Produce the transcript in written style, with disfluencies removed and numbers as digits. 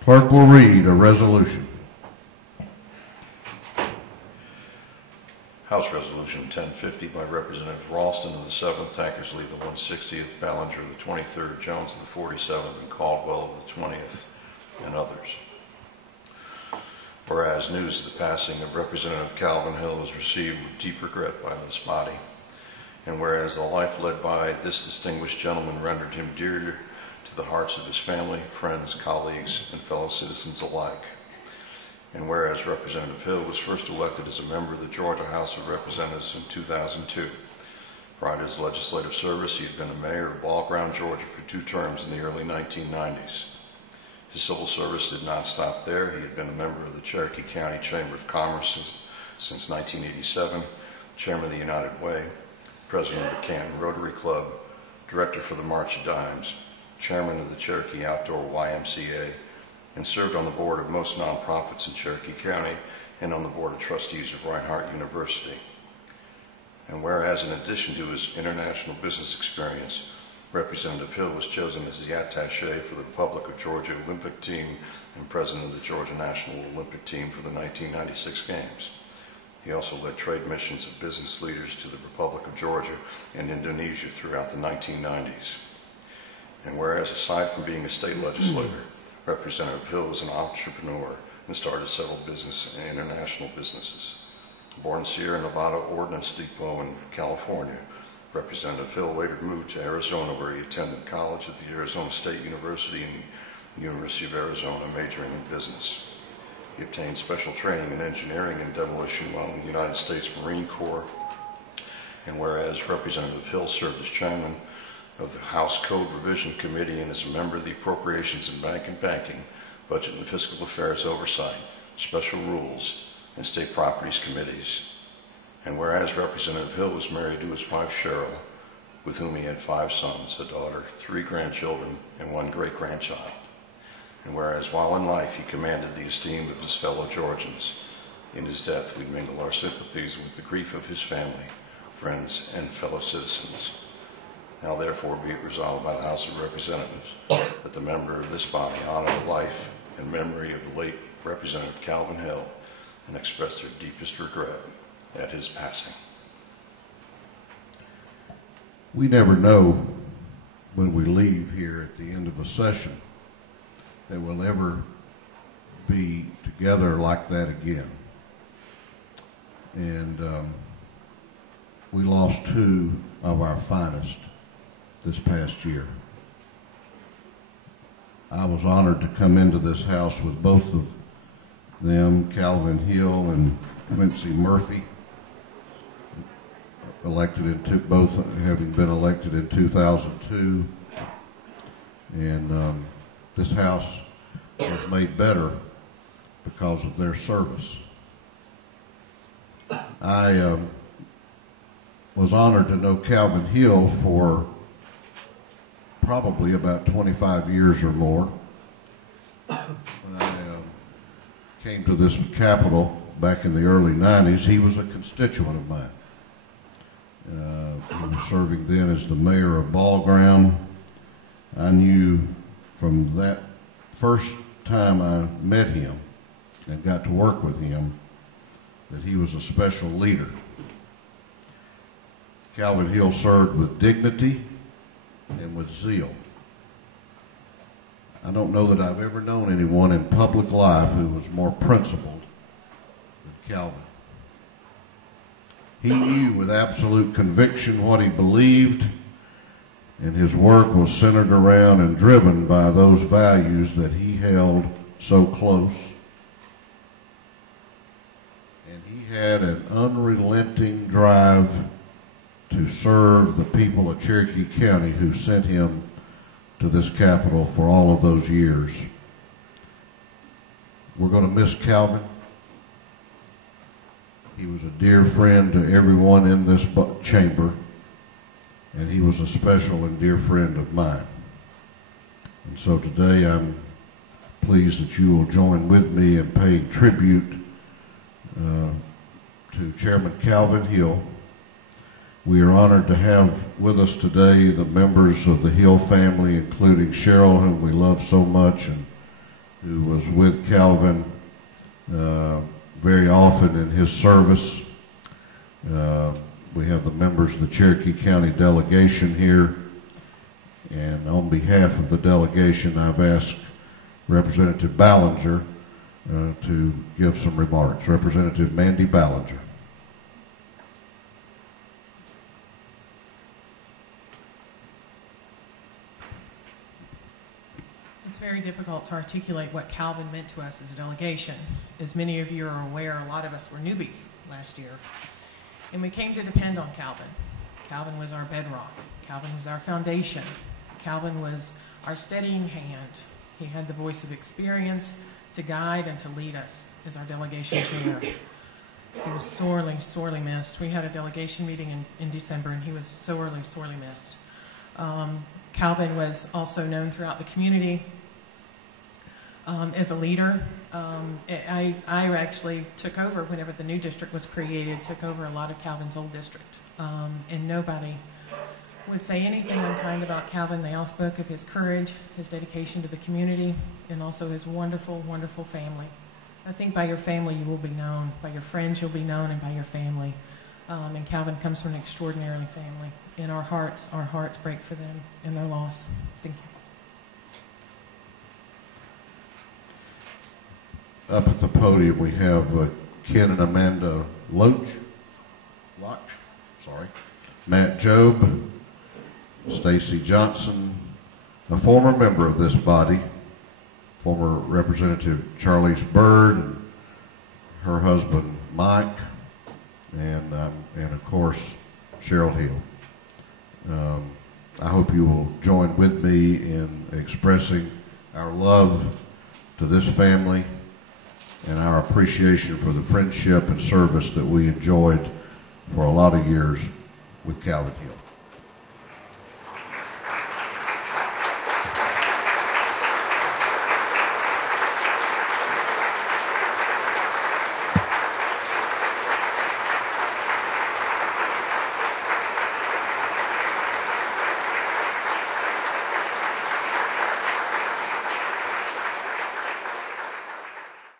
Clerk will read a resolution. House Resolution 1050 by Representative Ralston of the 7th, Tankersley the 160th, Ballinger the 23rd, Jones of the 47th, and Caldwell of the 20th, and others. Whereas news of the passing of Representative Calvin Hill is received with deep regret by this body, and whereas the life led by this distinguished gentleman rendered him dear to the hearts of his family, friends, colleagues, and fellow citizens alike, and whereas Representative Hill was first elected as a member of the Georgia House of Representatives in 2002. Prior to his legislative service, he had been a mayor of Ball Ground, Georgia for 2 terms in the early 1990s. His civil service did not stop there. He had been a member of the Cherokee County Chamber of Commerce since 1987, chairman of the United Way, president of the Canton Rotary Club, director for the March of Dimes, chairman of the Cherokee Outdoor YMCA, and served on the board of most nonprofits in Cherokee County and on the board of trustees of Reinhardt University. And whereas in addition to his international business experience, Representative Hill was chosen as the attaché for the Republic of Georgia Olympic team and president of the Georgia National Olympic team for the 1996 Games. He also led trade missions of business leaders to the Republic of Georgia and Indonesia throughout the 1990s. And whereas aside from being a state legislator, Representative Hill was an entrepreneur and started several business and international businesses. Born in Sierra Nevada Ordnance Depot in California, Representative Hill later moved to Arizona, where he attended college at the Arizona State University and the University of Arizona, majoring in business. He obtained special training in engineering and demolition while in the United States Marine Corps. And whereas Representative Hill served as chairman of the House Code Revision Committee and is a member of the Appropriations and Banking, Budget and Fiscal Affairs Oversight, Special Rules, and State Properties Committees. And whereas Representative Hill was married to his wife Cheryl, with whom he had 5 sons, a daughter, 3 grandchildren, and 1 great-grandchild. And whereas while in life he commanded the esteem of his fellow Georgians, in his death we mingle our sympathies with the grief of his family, friends, and fellow citizens. Now therefore be it resolved by the House of Representatives that the member of this body honor the life and memory of the late Representative Calvin Hill and express their deepest regret at his passing. We never know when we leave here at the end of a session that we'll ever be together like that again. And we lost 2 of our finest this past year. I was honored to come into this house with both of them, Calvin Hill and Quincy Murphy, both having been elected in 2002. And this house was made better because of their service. I was honored to know Calvin Hill for probably about 25 years or more. When I came to this Capitol back in the early 90s, he was a constituent of mine. He was serving then as the mayor of Ball Ground. I knew from that first time I met him and got to work with him that he was a special leader. Calvin Hill served with dignity and with zeal. I don't know that I've ever known anyone in public life who was more principled than Calvin. He knew with absolute conviction what he believed, and his work was centered around and driven by those values that he held so close. And he had an unrelenting drive to serve the people of Cherokee County who sent him to this Capitol for all of those years. We're going to miss Calvin. He was a dear friend to everyone in this chamber, and he was a special and dear friend of mine. And so today I'm pleased that you will join with me in paying tribute to Chairman Calvin Hill. We are honored to have with us today the members of the Hill family, including Cheryl, whom we love so much, and who was with Calvin very often in his service. We have the members of the Cherokee County delegation here, and on behalf of the delegation, I've asked Representative Ballinger to give some remarks. Representative Mandy Ballinger. It's very difficult to articulate what Calvin meant to us as a delegation. As many of you are aware, a lot of us were newbies last year, and we came to depend on Calvin. Calvin was our bedrock. Calvin was our foundation. Calvin was our steadying hand. He had the voice of experience to guide and to lead us as our delegation chair. He was sorely, sorely missed. We had a delegation meeting in December, and he was sorely, sorely missed. Calvin was also known throughout the community as a leader. I actually took over whenever the new district was created, took over a lot of Calvin's old district. And nobody would say anything unkind about Calvin. They all spoke of his courage, his dedication to the community, and also his wonderful, wonderful family. I think by your family you will be known. By your friends you'll be known, and by your family. And Calvin comes from an extraordinary family. And our hearts break for them and their loss. Thank you. Up at the podium we have Ken and Amanda Locke, Matt Jobe, Stacy Johnson, a former member of this body, former Representative Charlize Byrd, and her husband Mike, and of course Cheryl Hill. I hope you will join with me in expressing our love to this family and our appreciation for the friendship and service that we enjoyed for a lot of years with Calvin Hill.